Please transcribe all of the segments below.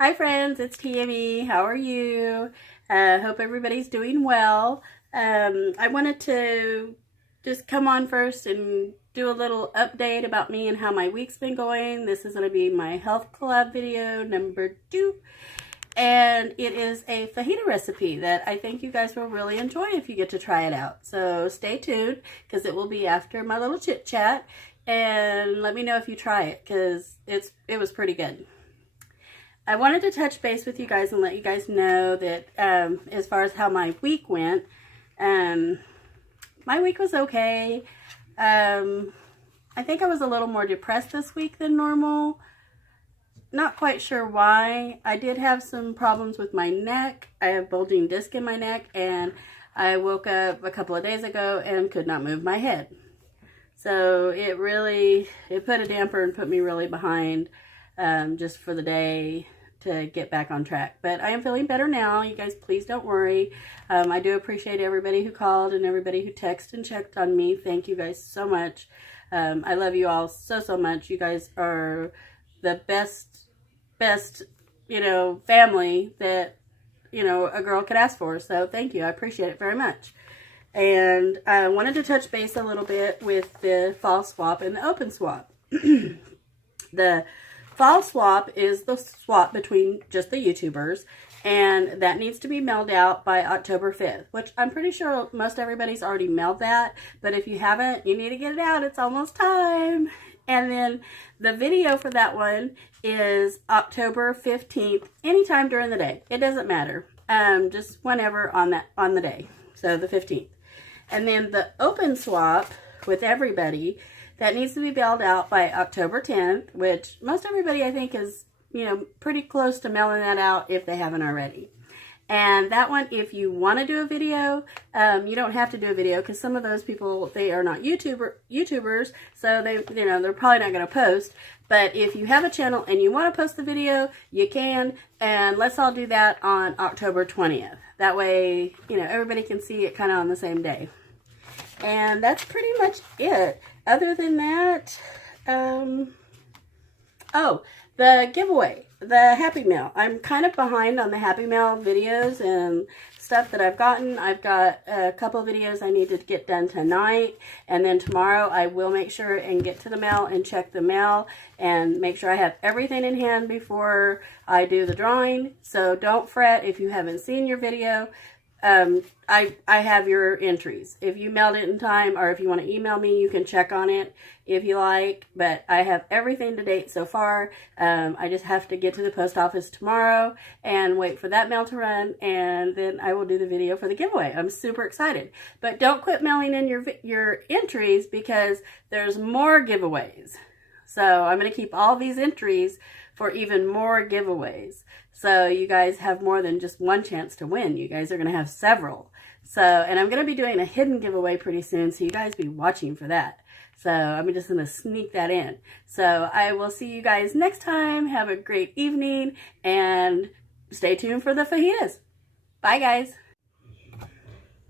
Hi friends, it's Tammy. How are you? Hope everybody's doing well. I wanted to just come on first and do a little update about me and how my week's been going. This is going to be my health collab video number 2. And it is a fajita recipe that I think you guys will really enjoy if you get to try it out. So stay tuned because it will be after my little chit chat. And let me know if you try it because it was pretty good. I wanted to touch base with you guys and let you guys know that as far as how my week went, my week was okay. I think I was a little more depressed this week than normal. Not quite sure why. I did have some problems with my neck. I have bulging disc in my neck, and I woke up a couple of days ago and could not move my head. So it put a damper and put me really behind just for the day to get back on track. But I am feeling better now. You guys, please don't worry. I do appreciate everybody who called and everybody who texted and checked on me. Thank you guys so much. I love you all so much. You guys are the best, family that, a girl could ask for. So thank you. I appreciate it very much. And I wanted to touch base a little bit with the fall swap and the open swap. The fall swap is the swap between just the YouTubers, and that needs to be mailed out by October 5th, which I'm pretty sure most everybody's already mailed that, but if you haven't, you need to get it out. It's almost time. And then the video for that one is October 15th, anytime during the day. It doesn't matter. Just whenever on the day. So the 15th. And then the open swap with everybody, that needs to be mailed out by October 10th, which most everybody I think is, pretty close to mailing that out if they haven't already. And that one, if you want to do a video, you don't have to do a video because some of those people, they are not YouTubers, so they're probably not going to post. But if you have a channel and you want to post the video, you can, and let's all do that on October 20th. That way, everybody can see it kind of on the same day. And that's pretty much it. Other than that, the giveaway, the Happy Mail. I'm kind of behind on the Happy Mail videos and stuff that I've gotten. I've got a couple videos I need to get done tonight, and then tomorrow I will make sure and get to the mail and check the mail and make sure I have everything in hand before I do the drawing. So don't fret if you haven't seen your video. I have your entries. If you mailed it in time, or if you want to email me, you can check on it if you like, but I have everything to date so far. I just have to get to the post office tomorrow and wait for that mail to run, and then I will do the video for the giveaway. I'm super excited, but don't quit mailing in your entries because there's more giveaways. So I'm going to keep all these entries for even more giveaways. So you guys have more than just one chance to win. You guys are going to have several. So, and I'm going to be doing a hidden giveaway pretty soon, so you guys be watching for that. So I'm just going to sneak that in. So I will see you guys next time. Have a great evening, and stay tuned for the fajitas. Bye, guys.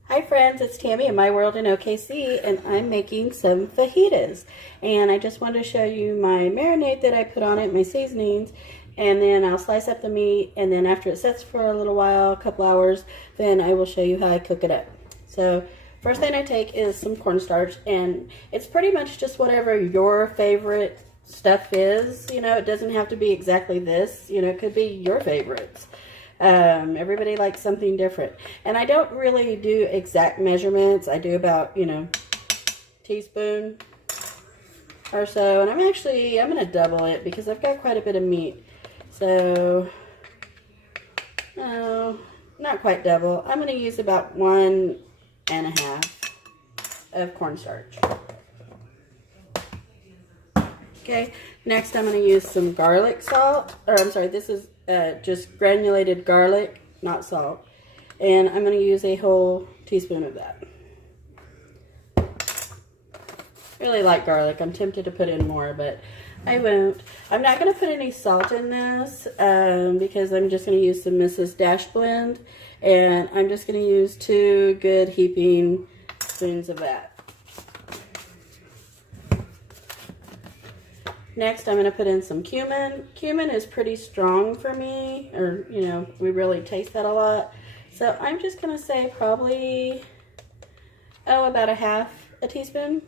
Hi friends, it's Tammy in My World in OKC, and I'm making some fajitas. And I just wanted to show you my marinade that I put on it, my seasonings, and then I'll slice up the meat, and then after it sets for a little while, a couple hours, then I will show you how I cook it up. So first thing I take is some cornstarch, and it's pretty much just whatever your favorite stuff is. It doesn't have to be exactly this. It could be your favorites. Everybody likes something different, and I don't really do exact measurements. I do about teaspoon or so, and I'm going to double it because I've got quite a bit of meat. So no, not quite double. I'm going to use about 1.5 of cornstarch. Okay, next I'm going to use some garlic salt, or I'm sorry, this is just granulated garlic, not salt. And I'm going to use a whole teaspoon of that. Really like garlic. I'm tempted to put in more, but I won't. I'm not going to put any salt in this because I'm just going to use some Mrs. Dash Blend. And I'm just going to use 2 good heaping spoons of that. Next, I'm going to put in some cumin. Cumin is pretty strong for me, or, you know, we really taste that a lot. So I'm just going to say probably, about a half a teaspoon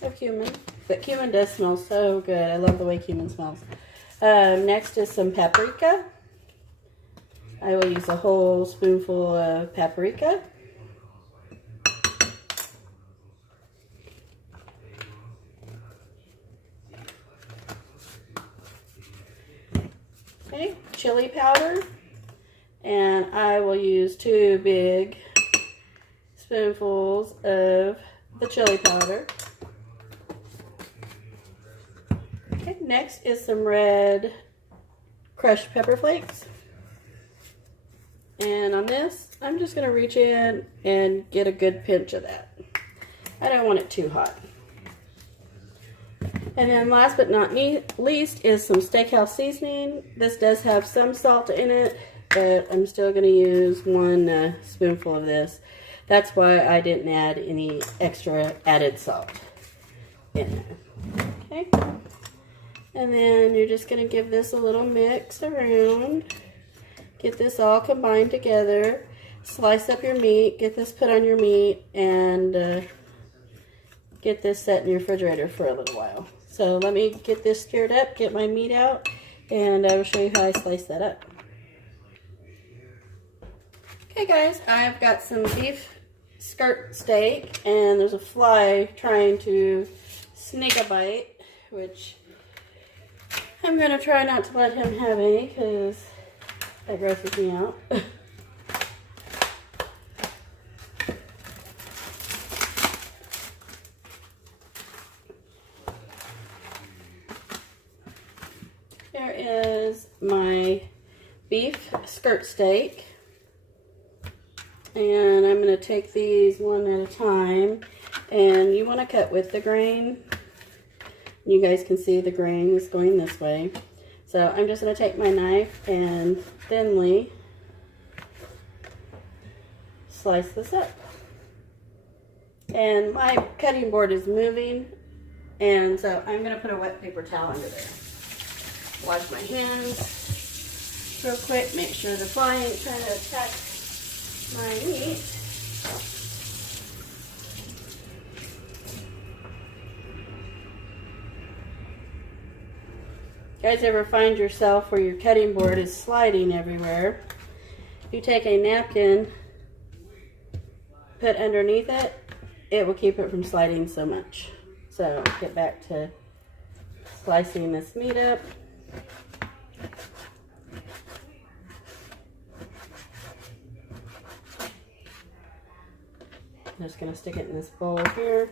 of cumin. But cumin does smell so good. I love the way cumin smells. Next is some paprika. I will use a whole spoonful of paprika. Okay, chili powder. And I will use 2 big spoonfuls of the chili powder. Okay, next is some red crushed pepper flakes. And on this, I'm just going to reach in and get a good pinch of that. I don't want it too hot. And then last but not least is some steakhouse seasoning. This does have some salt in it, but I'm still going to use 1 spoonful of this. That's why I didn't add any extra added salt in there. Okay. And then you're just going to give this a little mix around. Get this all combined together. Slice up your meat. Get this put on your meat. And get this set in your refrigerator for a little while. So let me get this stirred up. Get my meat out. And I will show you how I slice that up. Okay guys, I've got some beef skirt steak. And there's a fly trying to sneak a bite. Which I'm going to try not to let him have any because that grosses me out. Here is my beef skirt steak. And I'm going to take these one at a time. And you want to cut with the grain. You guys can see the grain is going this way. So I'm just going to take my knife and thinly slice this up. And my cutting board is moving, and so I'm going to put a wet paper towel under there. Wash my hands real quick, make sure the fly ain't trying to attack my meat. You guys ever find yourself where your cutting board is sliding everywhere? You take a napkin, put underneath it, it will keep it from sliding so much. So get back to slicing this meat up. I'm just going to stick it in this bowl here.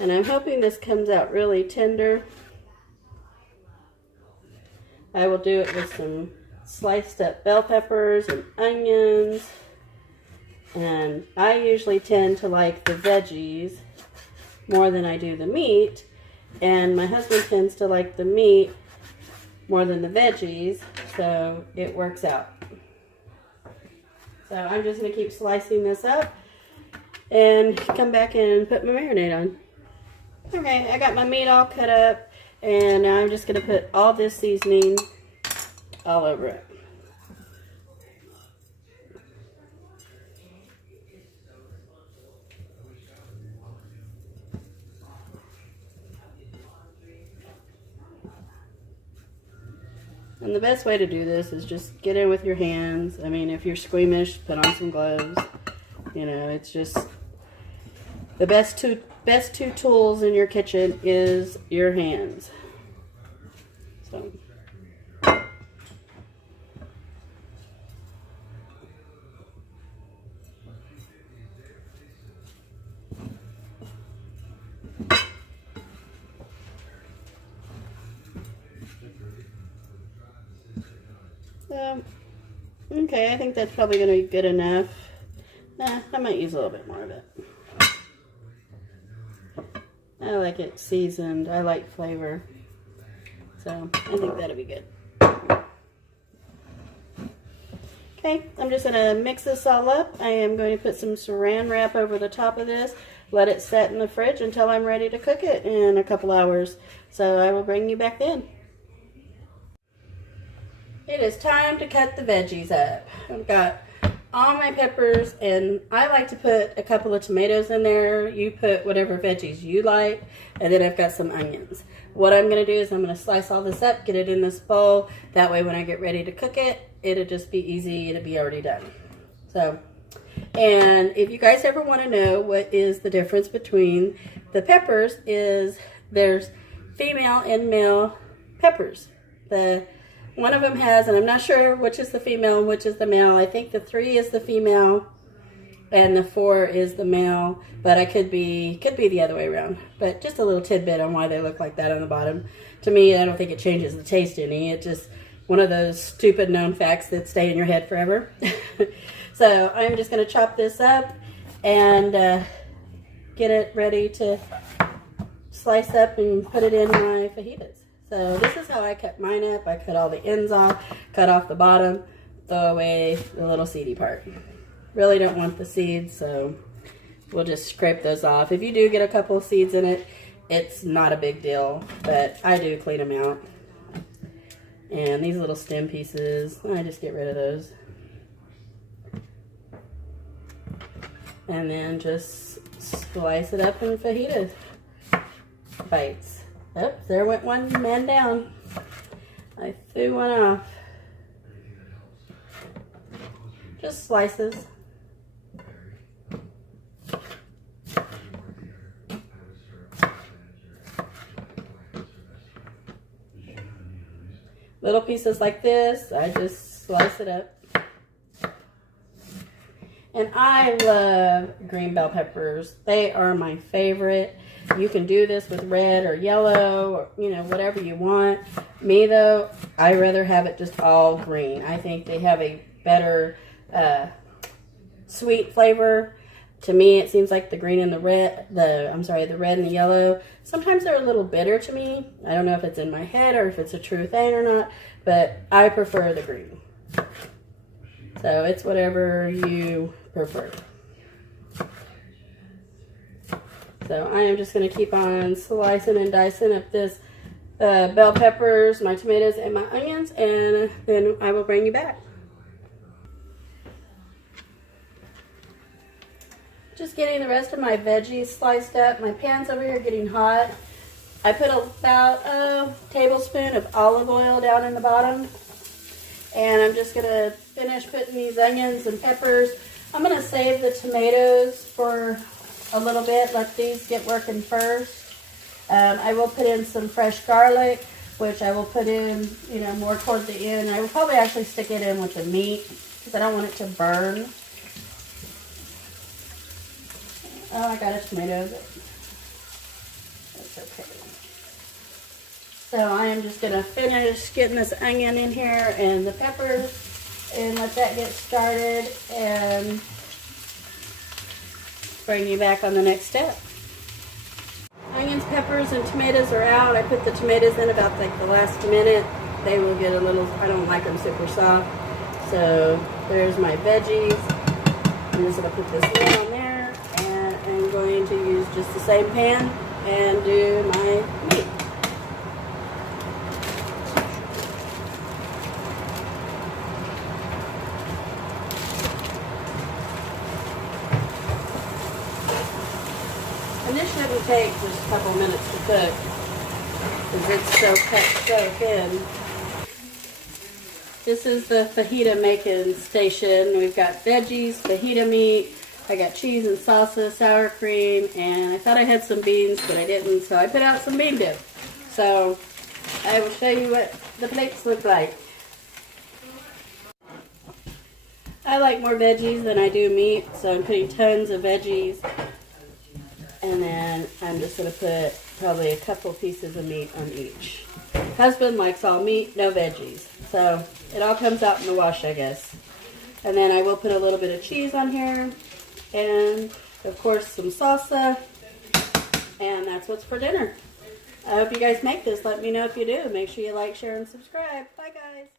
And I'm hoping this comes out really tender. I will do it with some sliced up bell peppers and onions. And I usually tend to like the veggies more than I do the meat. And my husband tends to like the meat more than the veggies. So it works out. So I'm just going to keep slicing this up and come back and put my marinade on. Okay, I got my meat all cut up, and now I'm just going to put all this seasoning all over it. And the best way to do this is just get in with your hands. I mean, if you're squeamish, put on some gloves. You know, it's just the best two tools in your kitchen is your hands. So. Okay, I think that's probably going to be good enough. Nah, I might use a little bit more of it. I like it seasoned. I like flavor. So, I think that'll be good. Okay, I'm just going to mix this all up. I am going to put some saran wrap over the top of this, let it set in the fridge until I'm ready to cook it in a couple hours. So I will bring you back then. It is time to cut the veggies up. I've got all my peppers, and I like to put a couple of tomatoes in there. You put whatever veggies you like, and then I've got some onions. What I'm going to do is I'm going to slice all this up, get it in this bowl. That way when I get ready to cook it, it'll just be easy. It'll be already done. So, and if you guys ever want to know what is the difference between the peppers, is there's female and male peppers. One of them has, and I'm not sure which is the female and which is the male. I think the 3 is the female and the 4 is the male, but I could be the other way around. But just a little tidbit on why they look like that on the bottom. To me, I don't think it changes the taste any. It just one of those stupid known facts that stay in your head forever. So I'm just going to chop this up and get it ready to slice up and put it in my fajitas. So this is how I cut mine up. I cut all the ends off, cut off the bottom, throw away the little seedy part. Really don't want the seeds, so we'll just scrape those off. If you do get a couple of seeds in it, it's not a big deal, but I do clean them out. And these little stem pieces, I just get rid of those. And then just slice it up in fajitas bites. Oh, there went one man down. I threw one off. Just slices. Little pieces like this, I just slice it up. And I love green bell peppers. They are my favorite. You can do this with red or yellow or, you know, whatever you want. Me, though, I rather have it just all green. I think they have a better sweet flavor. To me, it seems like the green and the red, the red and the yellow, sometimes they're a little bitter to me. I don't know if it's in my head or if it's a true thing or not, but I prefer the green. So it's whatever you prefer. So I am just going to keep on slicing and dicing up this bell peppers, my tomatoes, and my onions, and then I will bring you back. Just getting the rest of my veggies sliced up. My pan's over here getting hot. I put about a tablespoon of olive oil down in the bottom. And I'm just going to finish putting these onions and peppers. I'm going to save the tomatoes for a little bit. Let these get working first. I will put in some fresh garlic, which I will put in, you know, more toward the end. I will probably actually stick it in with the meat because I don't want it to burn. Oh, I got a tomato. That's okay. So I am just going to finish getting this onion in here and the peppers and let that get started and bring you back on the next step. Onions, peppers, and tomatoes are out. I put the tomatoes in about like the last minute. They will get a little, I don't like them super soft. So there's my veggies. I'm just going to put this lid on there. I'm going to use just the same pan and do my meat. And this shouldn't take just a couple minutes to cook because it's so cut so thin. This is the fajita making station. We've got veggies, fajita meat. I got cheese and salsa, sour cream, and I thought I had some beans, but I didn't, so I put out some bean dip. So I will show you what the plates look like. I like more veggies than I do meat, so I'm putting tons of veggies. And then I'm just going to put probably a couple pieces of meat on each. Husband likes all meat, no veggies. So it all comes out in the wash, I guess. And then I will put a little bit of cheese on here. And, of course, some salsa. And that's what's for dinner. I hope you guys make this. Let me know if you do. Make sure you like, share, and subscribe. Bye, guys.